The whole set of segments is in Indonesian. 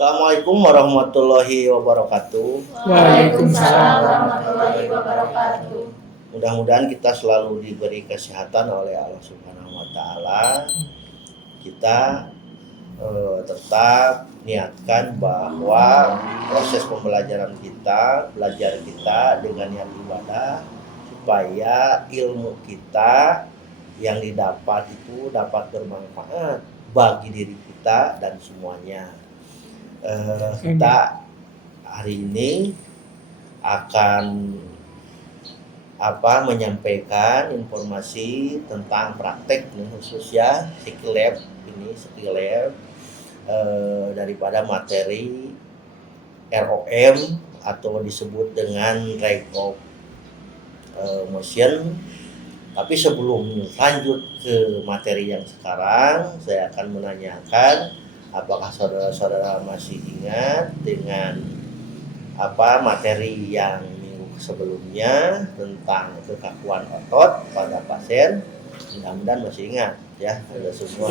Assalamualaikum warahmatullahi wabarakatuh. Waalaikumsalam warahmatullahi wabarakatuh. Mudah-mudahan kita selalu diberi kesehatan oleh Allah Subhanahu wa taala. Kita tetap niatkan bahwa proses pembelajaran kita, belajar kita dengan niat ibadah supaya ilmu kita yang didapat itu dapat bermanfaat bagi diri kita dan semuanya. Kita hari ini akan menyampaikan informasi tentang praktek khusus ya skill lab daripada materi ROM atau disebut dengan range of motion. Tapi sebelum lanjut ke materi yang sekarang, saya akan menanyakan apakah saudara-saudara masih ingat dengan materi yang minggu sebelumnya tentang kekakuan otot pada pasien? Mudah-mudahan masih ingat ya, ada semua.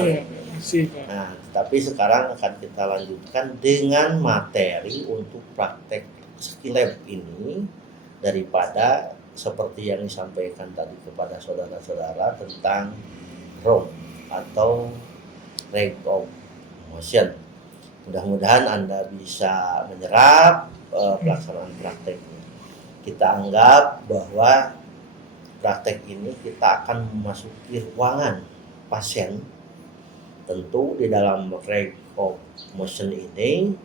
Nah, tapi sekarang akan kita lanjutkan dengan materi untuk praktek skill lab ini daripada seperti yang disampaikan tadi kepada saudara-saudara tentang ROM atau range of motion. Mudah-mudahan Anda bisa menyerap pelaksanaan prakteknya. Kita anggap bahwa praktek ini kita akan memasuki ruangan pasien. Tentu di dalam range of motion ini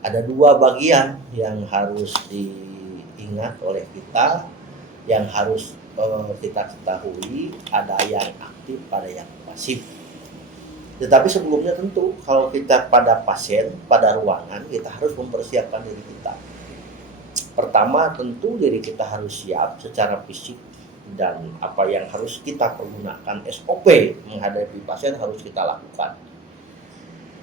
ada dua bagian yang harus diingat oleh kita, yang harus kita ketahui, ada yang aktif, ada yang pasif. Tetapi sebelumnya tentu kalau kita pada pasien, pada ruangan, kita harus mempersiapkan diri kita. Pertama tentu diri kita harus siap secara fisik dan apa yang harus kita pergunakan SOP menghadapi pasien harus kita lakukan.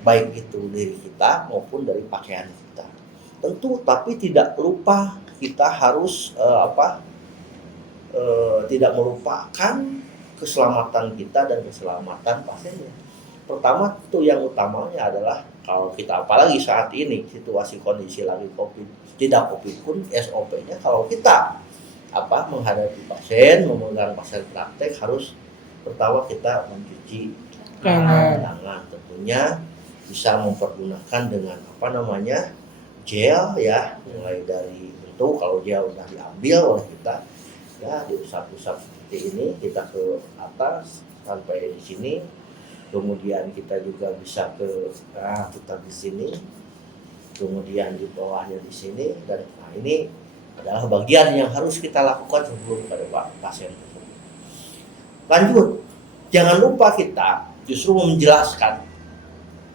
Baik itu diri kita maupun dari pakaian kita. Tentu tapi tidak lupa kita harus tidak melupakan keselamatan kita dan keselamatan pasiennya. Pertama itu yang utamanya adalah kalau kita apalagi saat ini situasi kondisi lagi COVID, tidak COVID pun SOP-nya kalau kita menghadapi pasien, memegang pasien praktek harus pertama kita mencuci tangan. Tentunya bisa mempergunakan dengan gel ya, mulai dari tentu kalau gel udah diambil oleh kita ya diusap-usap seperti ini, kita ke atas sampai di sini. Kemudian kita juga bisa kita di sini, kemudian di bawahnya di sini, dan ini adalah bagian yang harus kita lakukan sebelum pada pasien tersebut. Lanjut, jangan lupa kita justru menjelaskan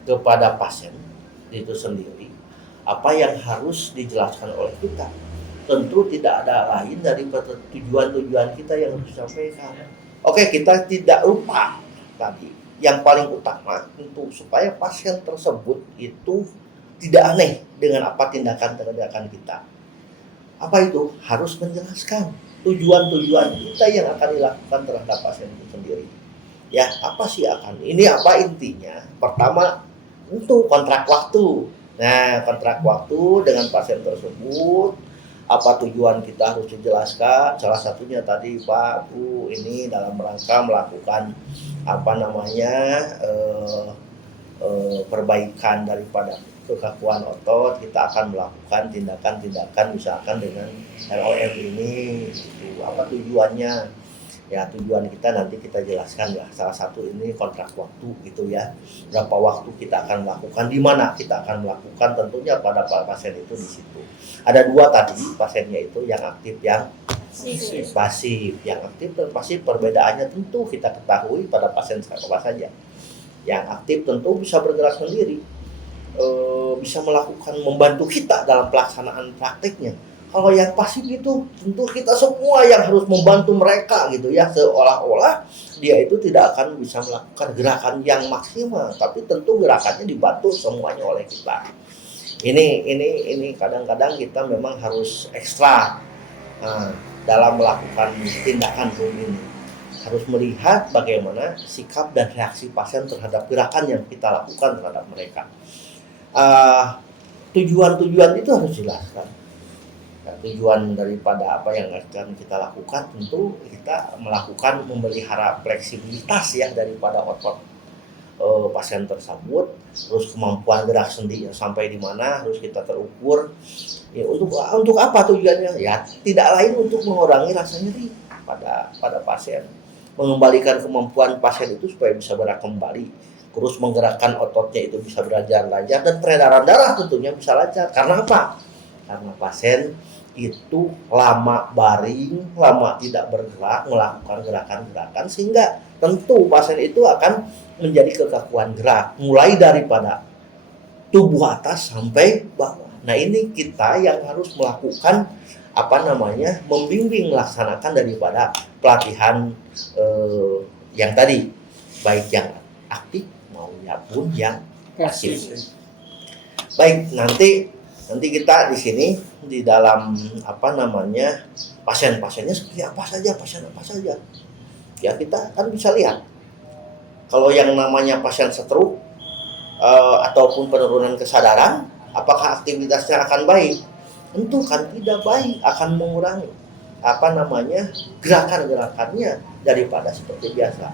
kepada pasien itu sendiri apa yang harus dijelaskan oleh kita. Tentu tidak ada lain dari tujuan-tujuan kita yang harus disampaikan. Oke, kita tidak lupa tadi. Yang paling utama untuk supaya pasien tersebut itu tidak aneh dengan apa tindakan-tindakan kita. Apa itu? Harus menjelaskan tujuan-tujuan kita yang akan dilakukan terhadap pasien itu sendiri. Ya, apa sih ini apa intinya? Pertama, untuk kontrak waktu. Nah, kontrak waktu dengan pasien tersebut, apa tujuan kita harus dijelaskan. Salah satunya tadi Pak Bu ini dalam rangka melakukan perbaikan daripada kekakuan otot. Kita akan melakukan tindakan-tindakan misalkan dengan ROM ini itu apa tujuannya ya, tujuan kita nanti kita jelaskan ya. Salah satu ini kontrak waktu gitu ya, berapa waktu kita akan melakukan, di mana kita akan melakukan, tentunya pada pasien itu di situ. Ada dua tadi pasiennya itu, yang aktif yang pasif. Yang aktif dan pasif perbedaannya tentu kita ketahui pada pasien apa saja. Yang aktif tentu bisa bergerak sendiri, bisa melakukan, membantu kita dalam pelaksanaan prakteknya. Kalau yang pasif itu tentu kita semua yang harus membantu mereka gitu ya, seolah-olah dia itu tidak akan bisa melakukan gerakan yang maksimal, tapi tentu gerakannya dibantu semuanya oleh kita. Ini kadang-kadang kita memang harus ekstra dalam melakukan tindakan ini. Harus melihat bagaimana sikap dan reaksi pasien terhadap gerakan yang kita lakukan terhadap mereka. tujuan itu harus jelaskan. Nah, tujuan daripada apa yang akan kita lakukan tentu kita melakukan memelihara fleksibilitas ya daripada otot pasien tersebut, terus kemampuan gerak sendi sampai di mana harus kita terukur. Ya, untuk apa tujuannya? Ya tidak lain untuk mengurangi rasa nyeri pada pasien, mengembalikan kemampuan pasien itu supaya bisa bergerak kembali, terus menggerakkan ototnya itu bisa berjalan lancar dan peredaran darah tentunya bisa lancar. Karena apa? Karena pasien itu lama baring, lama tidak bergerak, melakukan gerakan-gerakan sehingga tentu pasien itu akan menjadi kekakuan gerak mulai daripada tubuh atas sampai bawah. Nah ini kita yang harus melakukan membimbing melaksanakan daripada pelatihan yang tadi, baik yang aktif maupun yang pasif. Baik, nanti kita di sini di dalam pasien-pasiennya seperti pasien apa saja. Ya kita kan bisa lihat. Kalau yang namanya pasien stroke ataupun penurunan kesadaran, apakah aktivitasnya akan baik? Tentu kan tidak baik, akan mengurangi gerakan-gerakannya daripada seperti biasa.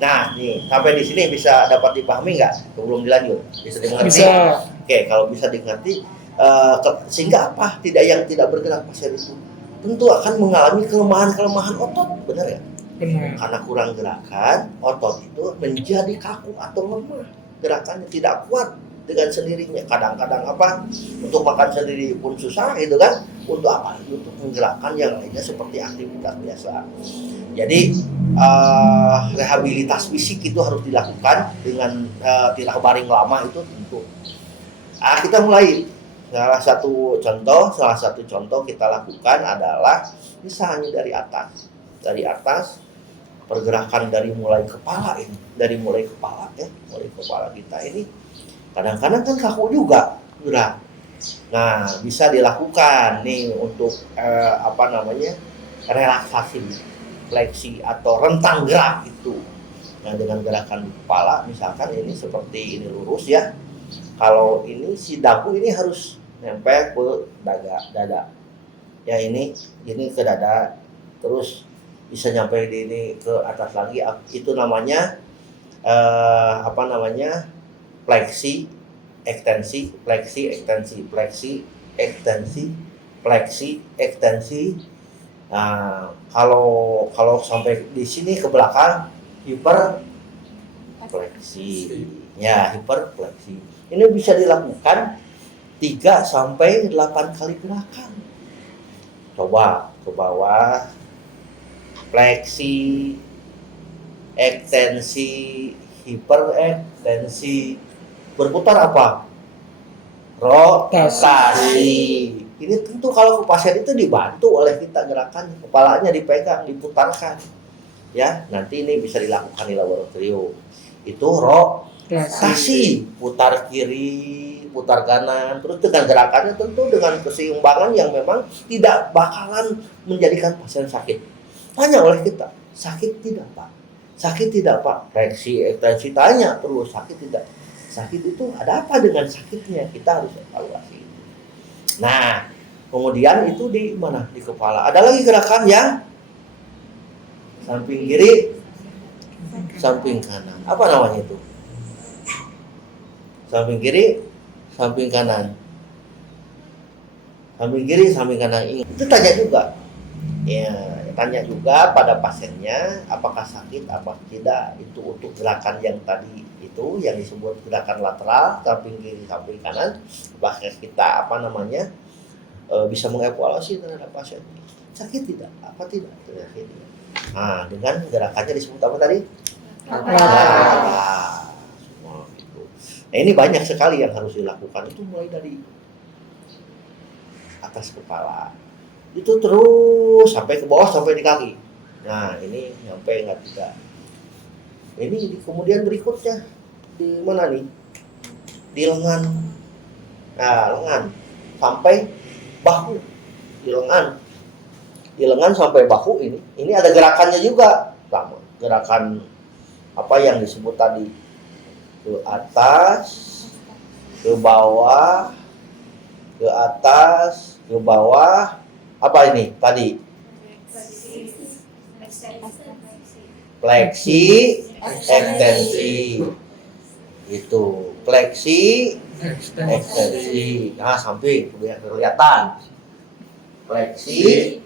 Nah, nih sampai di sini bisa dapat dipahami nggak? Sebelum dilanjut, bisa dimengerti? Bisa. Oke, kalau bisa dimengerti, sehingga apa? Yang tidak bergerak pasien itu tentu akan mengalami kelemahan otot, benar ya? Benar. Karena kurang gerakan, otot itu menjadi kaku atau lemah, gerakannya tidak kuat dengan sendirinya. Kadang-kadang untuk makan sendiri pun susah gitu kan, untuk untuk menggerakkan yang lainnya seperti aktivitas biasa. Jadi rehabilitas fisik itu harus dilakukan dengan tidak baring lama itu tentu. Kita mulai. Salah satu contoh kita lakukan adalah misalnya dari atas pergerakan dari mulai kepala kita ini kadang-kadang kan kaku juga gerak. Nah bisa dilakukan nih untuk relaksasi fleksi atau rentang gerak itu. Nah dengan gerakan di kepala misalkan ini seperti ini lurus ya. Kalau ini si dagu ini harus nempel ke dada. Ya ini ke dada, terus bisa nyampe di ini ke atas lagi. Itu namanya fleksi, ekstensi. Nah, kalau sampai di sini ke belakang hiperfleksi. Ya, hiperfleksi. Ini bisa dilakukan 3 sampai 8 kali gerakan. Coba ke bawah, fleksi, ekstensi, hiperekstensi, berputar apa? Rotasi. Ini tentu kalau pasien itu dibantu oleh kita gerakan, kepalanya dipegang, diputarkan. Ya, nanti ini bisa dilakukan di laboratorium. Itu rotasi, putar kiri, putar kanan, terus dengan gerakannya tentu dengan keseimbangan yang memang tidak bakalan menjadikan pasien sakit. Tanya oleh kita, sakit tidak Pak? Sakit tidak Pak? Fleksi, ekstensi, tanya terus, sakit tidak? Sakit itu ada apa dengan sakitnya? Kita harus evaluasi. Nah, kemudian itu di mana? Di kepala. Ada lagi gerakan yang samping kiri, samping kanan. Apa namanya itu? Samping kiri, samping kanan. Samping kiri, samping kanan. Itu tanya juga. Ya, tanya juga pada pasiennya apakah sakit apa tidak. Itu untuk gerakan yang tadi itu yang disebut gerakan lateral, samping kiri, samping kanan. Bahkan kita bisa mengevaluasi terhadap pasien. Sakit tidak? Apa tidak? Sakit. Nah, dengan gerakannya disebut apa tadi? Semua itu. Nah, ini banyak sekali yang harus dilakukan. Itu mulai dari atas kepala. Itu terus sampai ke bawah, sampai di kaki. Nah, ini sampai nggak tidak. Ini kemudian berikutnya di mana nih? Di lengan. Nah, lengan sampai bahu. Di lengan sampai bahu ini ada gerakannya juga. Sama. Gerakan apa yang disebut tadi? Ke atas, ke bawah, ke atas, ke bawah. Apa ini tadi? Fleksi, ekstensi. Itu fleksi, ekstensi. Nah, samping udah kelihatan. Fleksi,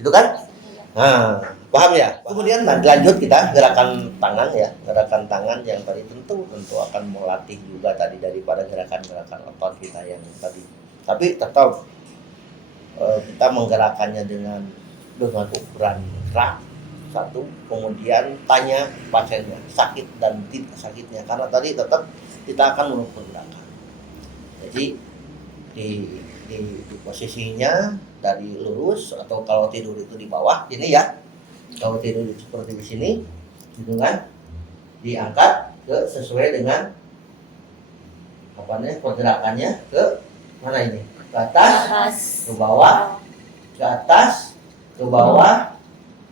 itu kan? Nah, paham ya? Kemudian lanjut kita gerakan tangan ya. Gerakan tangan yang tadi tentu akan melatih juga tadi daripada gerakan-gerakan otot kita yang tadi. Tapi tetap kita menggerakkannya dengan ukuran gerak. Satu, kemudian tanya pasiennya sakit dan tidak sakitnya, karena tadi tetap kita akan mengukur gerakan. Jadi di posisinya dari lurus, atau kalau tidur itu di bawah ini ya, kalau tidur itu seperti di sini gitu kan, diangkat ke sesuai dengan apa nih pergerakannya, ke mana ini, ke atas, ke bawah, ke atas, ke bawah.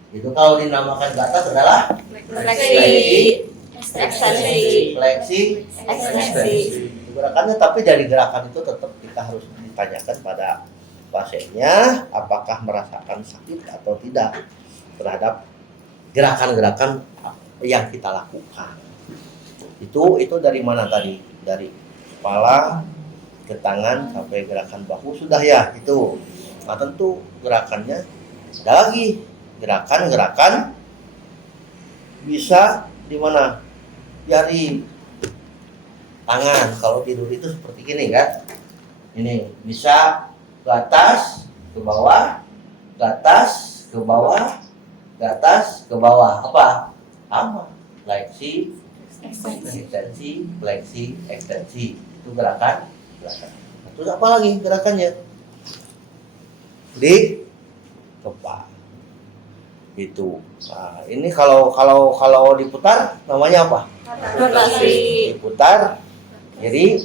Itu kalau dinamakan ke atas adalah Fleksi, ekstensi, fleksi, ekstensi. gerakannya. Tapi dari gerakan itu tetap kita harus ditanyakan pada pasiennya apakah merasakan sakit atau tidak terhadap gerakan-gerakan yang kita lakukan. Itu dari mana tadi? Dari kepala ke tangan sampai gerakan bahu sudah ya itu. Nah, tentu gerakannya ada lagi. Gerakan-gerakan bisa di mana? Jari tangan. Kalau tidur itu seperti ini kan? Ini bisa ke atas, ke bawah, ke atas, ke bawah, ke atas, ke bawah. Apa? Sama. Fleksi, ekstensi, fleksi, ekstensi. Itu gerakan. Terus apa lagi gerakannya? Di kepala. Itu. Nah, ini kalau diputar namanya apa? Rotasi. Diputar kiri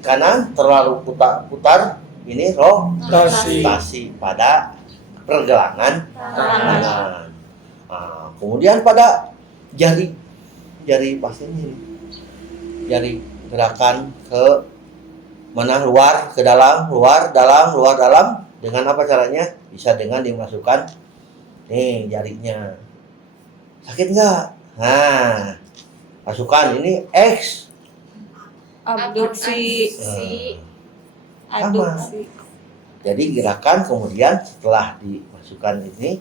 kanan terlalu putar ini rotasi pada pergelangan tangan. Nah, kemudian pada jari pasien ini, jari gerakan ke mana, luar ke dalam, luar dalam. Dengan apa caranya? Bisa dengan dimasukkan nih jarinya. Sakit nggak? Nah, masukkan ini X. Abduksi. Adduksi. Jadi gerakan kemudian setelah dimasukkan ini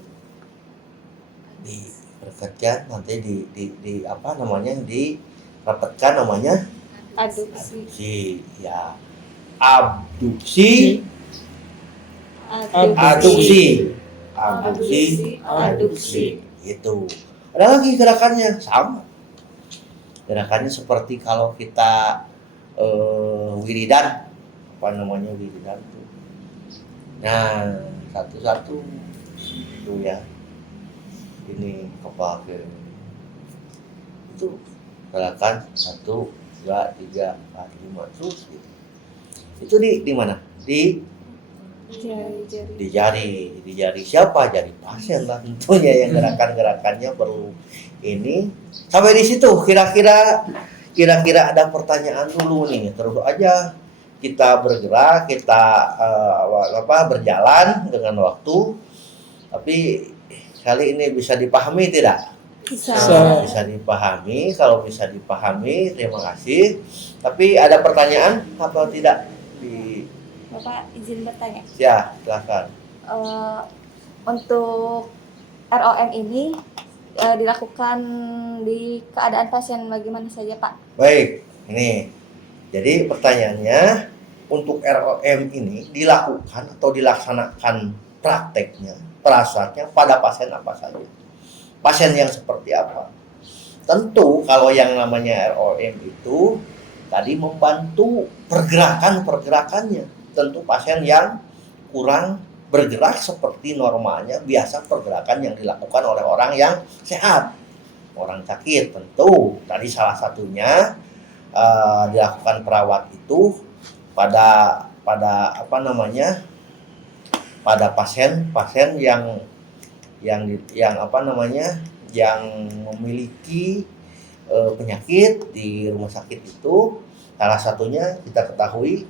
diperketat, nanti di apa namanya, dirapatkan namanya adduksi. Ya. Abduksi. Itu. Ada lagi gerakannya sama. Gerakannya seperti kalau kita wiridan, apa namanya wiridan tuh. Nah, satu-satu itu ya. Ini kepala ke itu gerakan 1, 2, 3, 4, 5 terus gitu. Itu di mana? Di jari siapa? Jari pasien lah tentunya, yang gerakannya perlu ini. Sampai di situ kira-kira ada pertanyaan dulu nih. Terus aja kita bergerak, kita berjalan dengan waktu. Tapi kali ini bisa dipahami tidak? Bisa dipahami. Kalau bisa dipahami, terima kasih. Tapi ada pertanyaan atau tidak? Bapak izin bertanya. Ya, silakan. Untuk ROM ini dilakukan di keadaan pasien bagaimana saja, Pak? Baik, ini. Jadi pertanyaannya, untuk ROM ini dilakukan atau dilaksanakan prakteknya, perasaannya pada pasien apa saja? Pasien yang seperti apa? Tentu kalau yang namanya ROM itu tadi membantu pergerakannya. Tentu pasien yang kurang bergerak seperti normalnya biasa pergerakan yang dilakukan oleh orang yang sehat. Orang sakit tentu tadi salah satunya dilakukan perawat itu pada pada pasien yang memiliki penyakit di rumah sakit itu, Salah satunya kita ketahui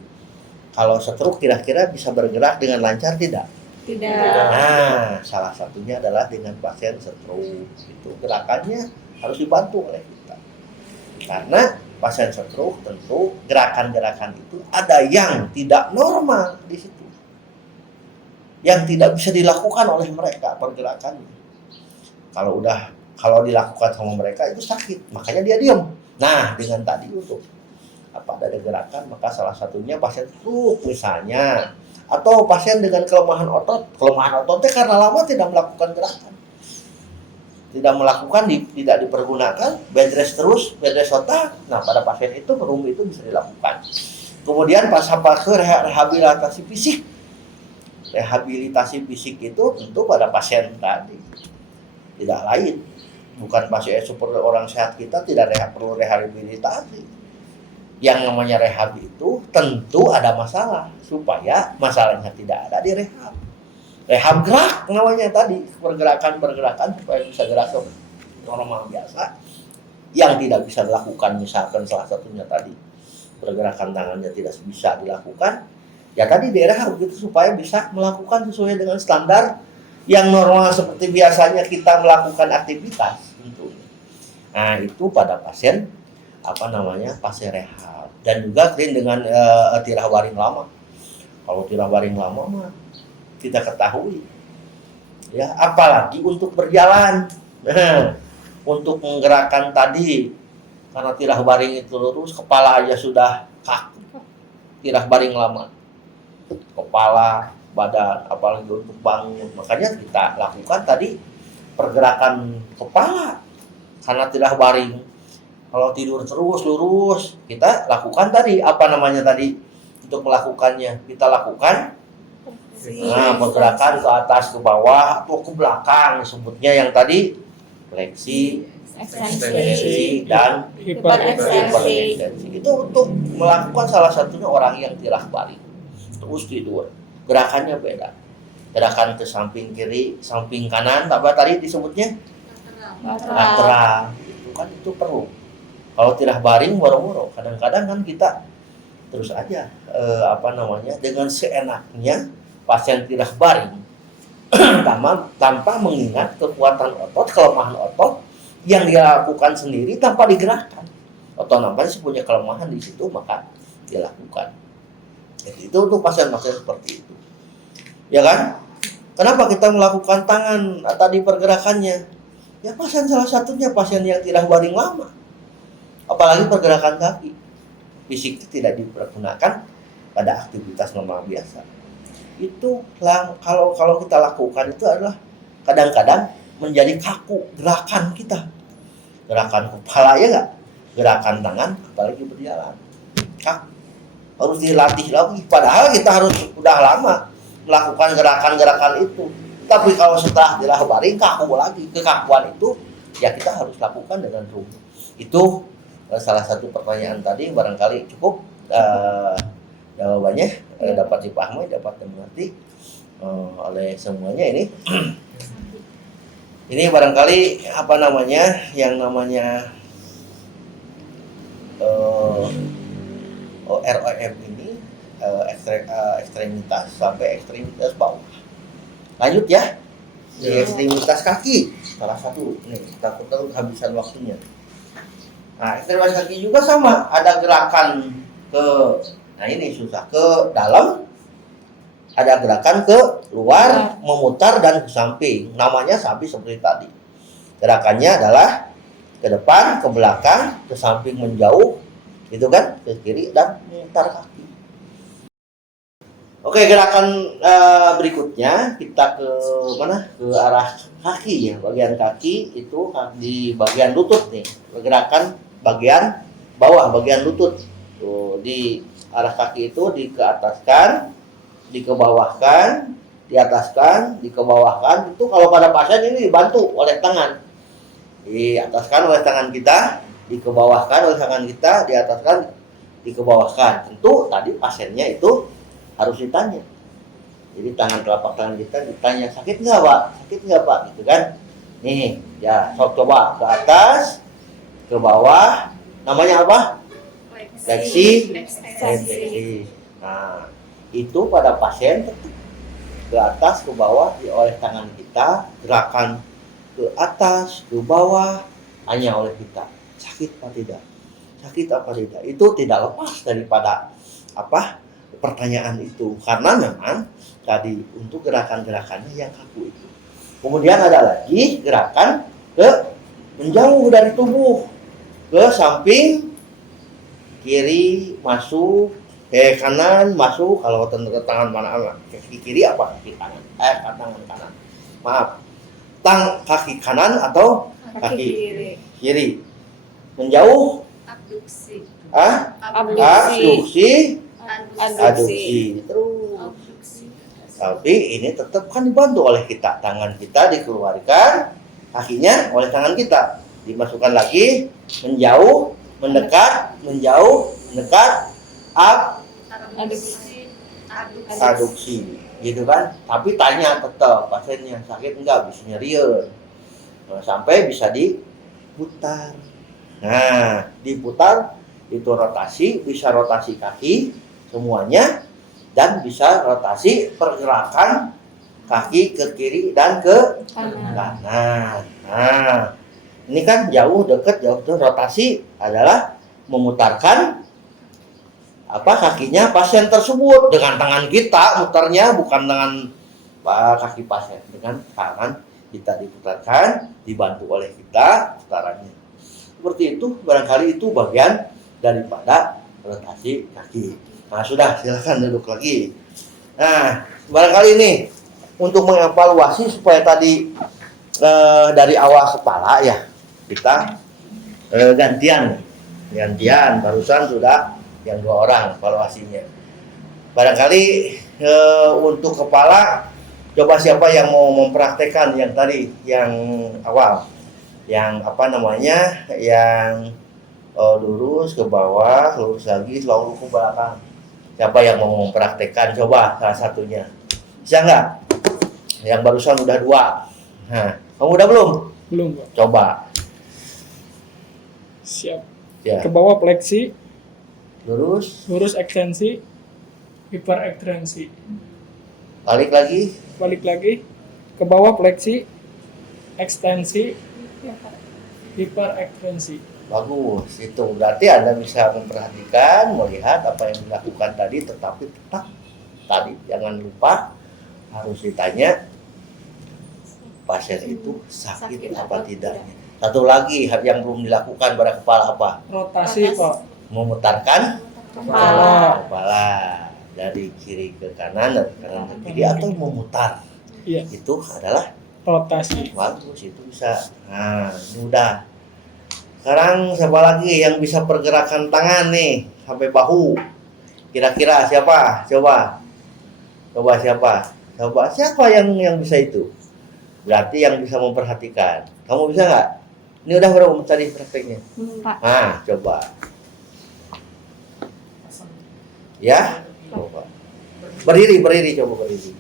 kalau stroke kira-kira bisa bergerak dengan lancar tidak? Tidak. Nah, salah satunya adalah dengan pasien stroke. Itu gerakannya harus dibantu oleh kita. Karena pasien stroke tentu gerakan-gerakan itu ada yang tidak normal di situ. Yang tidak bisa dilakukan oleh mereka pergerakannya. Kalau dilakukan sama mereka itu sakit, makanya dia diam. Nah, dengan tadi untuk ada gerakan, maka salah satunya pasien stroke misalnya, atau pasien dengan kelemahan ototnya karena lama tidak melakukan gerakan, tidak dipergunakan, bed rest terus, bed rest otak. Nah, pada pasien itu room itu bisa dilakukan. Kemudian ke rehabilitasi fisik. Rehabilitasi fisik itu tentu pada pasien tadi, tidak lain, bukan pasien seperti orang sehat kita tidak perlu rehabilitasi. Yang namanya rehab itu tentu ada masalah, supaya masalahnya tidak ada di rehab. Rehab gerak namanya tadi, pergerakan supaya bisa gerak normal biasa. Yang tidak bisa dilakukan, misalkan salah satunya tadi pergerakan tangannya tidak bisa dilakukan, ya tadi di rehab gitu supaya bisa melakukan sesuai dengan standar yang normal seperti biasanya kita melakukan aktivitas tentunya. Nah, itu pada pasien pasien rehab. Dan juga dengan tirah waring lama. Kalau tirah waring lama mah kita ketahui ya, apalagi untuk berjalan. Untuk menggerakkan tadi, karena tirah waring itu lurus, kepala aja sudah kaku. Tirah waring lama, kepala, badan, apalagi untuk bangun. Makanya kita lakukan tadi pergerakan kepala karena tirah waring. Kalau tidur terus lurus, kita lakukan tadi untuk melakukannya kita lakukan pergerakan ke atas, ke bawah, atau ke belakang, disebutnya yang tadi fleksi, ekstensi, dan hiperekstensi. Itu untuk melakukan salah satunya orang yang tirah waring terus tidur. Gerakannya beda. Gerakan ke samping kiri, samping kanan, apa tadi disebutnya? Lateral. Itu perlu. Kalau tirah baring boro-boro, kadang-kadang kan kita terus aja dengan seenaknya pasien tirah baring tanpa mengingat kekuatan otot, kelemahan otot yang dia lakukan sendiri tanpa digerakkan. Otomatis punya kelemahan di situ, maka dilakukan. Jadi itu untuk pasien-pasien seperti itu. Ya kan? Kenapa kita melakukan tangan tadi pergerakannya? Ya salah satunya pasien yang tirah baring lama. Apalagi pergerakan kaki, fisik itu tidak dipergunakan pada aktivitas normal biasa. Itu kalau kita lakukan itu adalah kadang-kadang menjadi kaku gerakan kita. Gerakan kepala ya nggak? Gerakan tangan, apalagi berjalan. Kaku. Harus dilatih lagi. Padahal kita harus udah lama melakukan gerakan-gerakan itu. Tapi kalau setelah tirah baring kaku lagi, kekakuan itu ya kita harus lakukan dengan rumus. Itu salah satu pertanyaan tadi, barangkali cukup jawabannya dapat dipahami, dapat dimengerti oleh semuanya ini. Ini barangkali yang namanya ROM ini ekstremitas sampai ekstremitas bawah. Lanjut ya, di ekstremitas kaki salah satu nih, takut kehabisan waktunya. Nah, ekstremitas kaki juga sama, ada gerakan ke ke dalam, ada gerakan ke luar, memutar dan ke samping. Namanya samping seperti tadi. Gerakannya adalah ke depan, ke belakang, ke samping menjauh, gitu kan, ke kiri dan memutar kaki. Oke, gerakan berikutnya kita ke mana? Ke arah kaki ya, bagian kaki itu di bagian lutut nih, gerakan bagian bawah, bagian lutut. Tuh, di arah kaki itu dikeataskan, dikebawahkan, diataskan, dikebawahkan. Itu kalau pada pasien ini dibantu oleh tangan. Diataskan oleh tangan kita, dikebawahkan oleh tangan kita, diataskan, dikebawahkan. Tentu tadi pasiennya itu harus ditanya. Jadi tangan telapak tangan kita ditanya, sakit nggak Pak? Sakit nggak Pak? Gitu kan? Nih, ya, coba ke atas, ke bawah. Namanya apa? fleksi, ekstensi. Nah, itu pada pasien ke atas, ke bawah oleh tangan kita, gerakan ke atas, ke bawah hanya oleh kita. Sakit apa tidak? Sakit apa tidak? Itu tidak lepas daripada pertanyaan itu, karena memang tadi untuk gerakan-gerakannya yang kaku itu. Kemudian ada lagi gerakan ke menjauh dari tubuh, ke samping kiri masuk, ke kanan masuk. Kalau ke tangan mana, kaki kiri apa kaki kanan? Tangan kanan. Maaf, kaki kanan atau kaki kiri. Menjauh, Abduksi. abduksi, Abduksi. aduksi. Terus. Tapi ini tetap kan dibantu oleh kita. Tangan kita dikeluarkan, kakinya oleh tangan kita. Dimasukkan lagi, menjauh, mendekat, menjauh, mendekat, aduksi. Gitu kan? Tapi tanya tetap pasiennya sakit enggak, bisa nyeriun. Sampai bisa diputar. Nah, diputar itu rotasi, bisa rotasi kaki semuanya, dan bisa rotasi pergerakan kaki ke kiri dan ke kanan. Nah, ini kan jauh, dekat, jauh. Rotasi adalah memutarkan kakinya pasien tersebut dengan tangan kita, mutarnya bukan dengan kaki pasien, dengan tangan kita diputarkan, dibantu oleh kita putarannya. Seperti itu, barangkali itu bagian daripada rotasi kaki. Nah, sudah, silakan duduk lagi. Nah, barangkali ini untuk mengevaluasi supaya tadi dari awal kepala ya, kita gantian. Barusan sudah yang 2 orang evaluasinya. Yang untuk kepala, coba siapa yang mau mempraktekkan yang tadi, yang awal, yang yang lurus ke bawah, lurus lagi, selalu ke belakang. Siapa yang mau mempraktekkan? Coba salah satunya. Bisa nggak? Yang barusan udah 2. Nah, kamu udah belum? Belum, Pak. Coba. Siap. Ya. Ke bawah fleksi, Lurus, ekstensi, hiperekstensi. balik lagi. Balik lagi. Ke bawah fleksi, ekstensi, hiperekstensi. Bagus. Itu berarti Anda bisa memperhatikan, melihat apa yang dilakukan tadi, tetapi tetap tadi jangan lupa harus ditanya pasien itu sakit apa tidaknya. Satu lagi yang belum dilakukan pada kepala apa? Rotasi, Pak. Memutarkan kepala dari kiri ke kanan, dari kanan ke kiri, atau memutar. Iya. Itu adalah Rotasi. bagus, itu bisa. Nah, ini udah. Sekarang siapa lagi yang bisa pergerakan tangan nih sampai bahu? Kira-kira siapa? Coba siapa yang bisa itu? Berarti yang bisa memperhatikan. Kamu bisa nggak? Ini udah berapa tadi prakteknya? Pak. Nah, coba. Ya, coba. Berdiri, coba berdiri.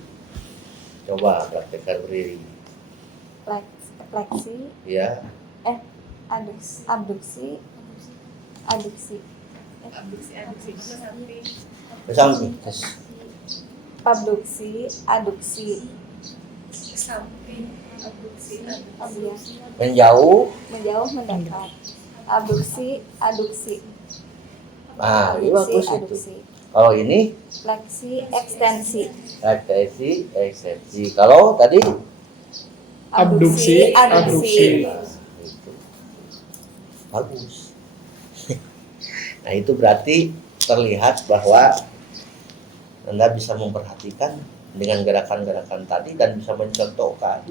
Coba praktekkan berdiri. Fleksi, Ya, abduksi, samping. abduksi, aduksi, Menjauh. mendekat, abduksi, aduksi, Nah, ini bagus itu. aduksi, Kalau ini fleksi, ekstensi, eksepsi. Kalau tadi Abduksi, aduksi. nah, itu. Bagus. Nah, itu berarti terlihat bahwa Anda bisa memperhatikan dengan gerakan-gerakan tadi dan bisa mencontohkan.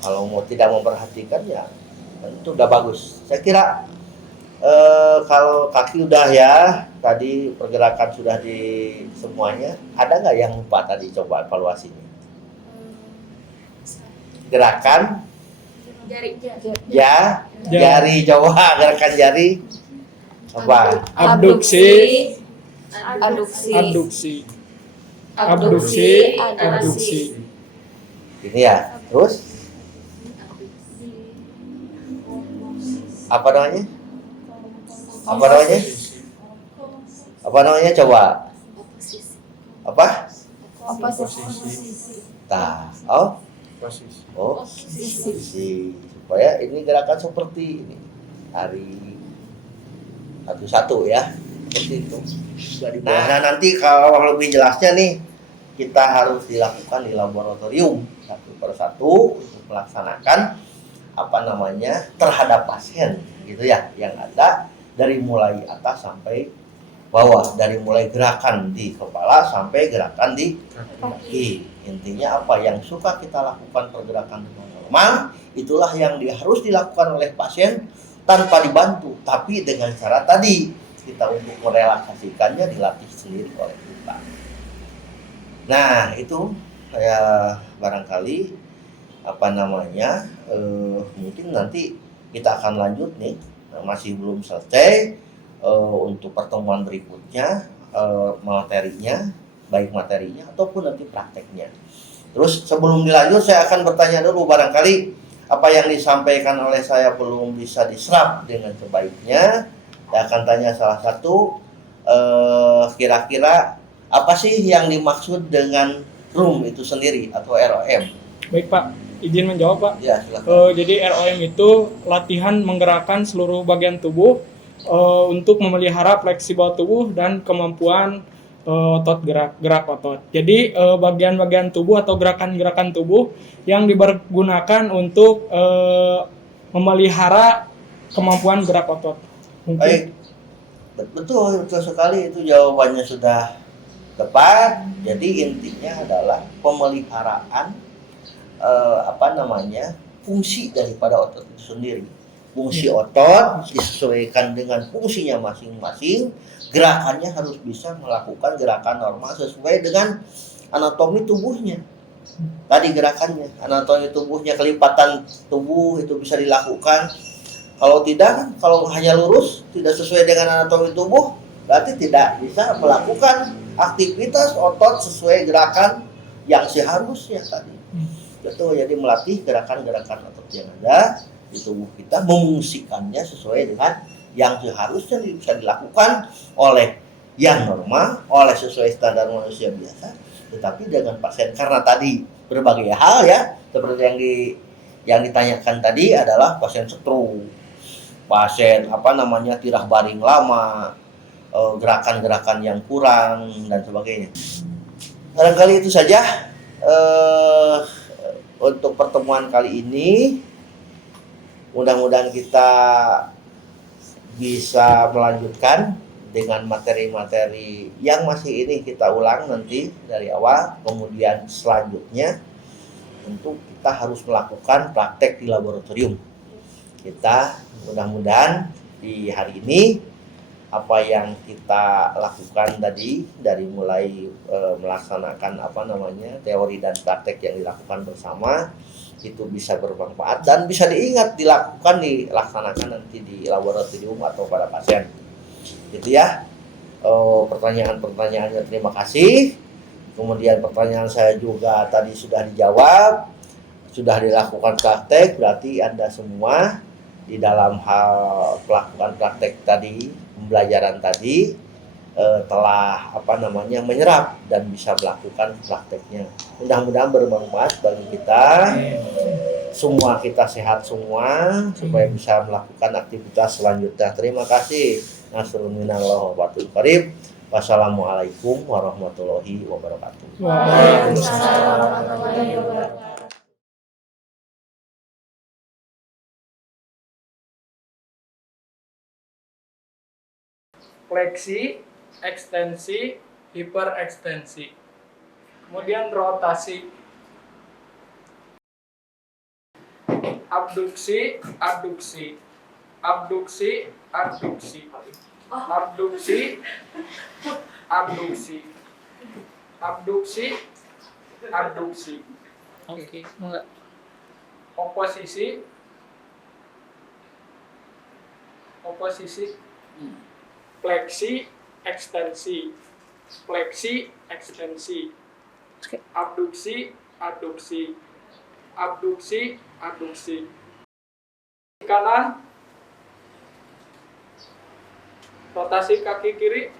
Kalau mau tidak memperhatikan ya itu udah bagus. Saya kira kalau kaki udah ya, tadi pergerakan sudah di semuanya. Ada nggak yang lupa tadi? Coba evaluasinya. Gerakan jari, coba gerakan jari apa? Abduksi, Aduksi, abduksi. Ini ya. Terus apa namanya? Apa namanya coba? Apa? Oposisi. Tah. Oh, Posisi. posisi. Supaya ini gerakan seperti ini. Hari satu-satu ya. Seperti itu. Nah, nanti kalau lebih jelasnya nih kita harus dilakukan di laboratorium satu persatu untuk melaksanakan apa namanya terhadap pasien gitu ya, yang ada dari mulai atas sampai bawah, dari mulai gerakan di kepala sampai gerakan di kaki. Intinya apa yang suka kita lakukan pergerakan dengan normal, itulah yang harus dilakukan oleh pasien tanpa dibantu, tapi dengan cara tadi kita untuk merelaksasikannya dilatih sendiri oleh kita. Nah, itu saya barangkali apa namanya mungkin nanti kita akan lanjut nih, masih belum selesai untuk pertemuan berikutnya materinya, baik materinya ataupun nanti prakteknya. Terus sebelum dilanjut saya akan bertanya dulu, barangkali apa yang disampaikan oleh saya belum bisa diserap dengan sebaiknya. Saya akan tanya salah satu, kira-kira apa sih yang dimaksud dengan ROM itu sendiri atau ROM? Baik Pak, izin menjawab Pak. Ya, silakan. Jadi ROM itu latihan menggerakkan seluruh bagian tubuh untuk memelihara fleksibel tubuh dan kemampuan otot gerak otot. Jadi bagian-bagian tubuh atau gerakan-gerakan tubuh yang dipergunakan untuk memelihara kemampuan gerak otot. Baik, betul sekali, itu jawabannya sudah tepat. Jadi intinya adalah pemeliharaan apa namanya fungsi daripada otot itu sendiri. Fungsi otot disesuaikan dengan fungsinya masing-masing. Gerakannya harus bisa melakukan gerakan normal sesuai dengan anatomi tubuhnya. Tadi gerakannya, anatomi tubuhnya, kelipatan tubuh itu bisa dilakukan. Kalau tidak kan, kalau hanya lurus tidak sesuai dengan anatomi tubuh, berarti tidak bisa melakukan aktivitas otot sesuai gerakan yang seharusnya tadi. Betul, jadi melatih gerakan-gerakan otot yang ada di tubuh kita, memungsikannya sesuai dengan yang seharusnya bisa dilakukan oleh yang normal, oleh sesuai standar manusia biasa, tetapi dengan pasien karena tadi berbagai hal ya, seperti yang ditanyakan tadi adalah pasien stroke, pasien apa namanya tirah baring lama, gerakan-gerakan yang kurang dan sebagainya. Barangkali itu saja untuk pertemuan kali ini. Mudah-mudahan kita bisa melanjutkan dengan materi-materi yang masih ini kita ulang nanti dari awal. Kemudian selanjutnya tentu kita harus melakukan praktek di laboratorium. Kita mudah-mudahan di hari ini apa yang kita lakukan tadi dari mulai melaksanakan apa namanya teori dan praktek yang dilakukan bersama itu bisa bermanfaat dan bisa diingat, dilaksanakan nanti di laboratorium atau pada pasien. Gitu ya. Pertanyaan-pertanyaannya terima kasih. Kemudian pertanyaan saya juga tadi sudah dijawab, sudah dilakukan praktek, berarti Anda semua di dalam hal melakukan praktek tadi, pembelajaran tadi telah apa namanya menyerap dan bisa melakukan prakteknya. Mudah-mudahan bermanfaat bagi kita. Semua kita sehat semua supaya bisa melakukan aktivitas selanjutnya. Terima kasih. Nasrul minallah wa batul qarib. Wassalamualaikum warahmatullahi wabarakatuh. Waalaikumsalam warahmatullahi wabarakatuh. Fleksi, ekstensi, hiperekstensi. Kemudian rotasi. Abduksi, adduksi. Abduksi, adduksi. Abduksi, adduksi. Abduksi, adduksi. Oke, enggak. Oposisi, oposisi. Fleksi, ekstensi. Fleksi, ekstensi. Abduksi, adduksi. Abduksi, adduksi. Kanan, rotasi kaki kiri,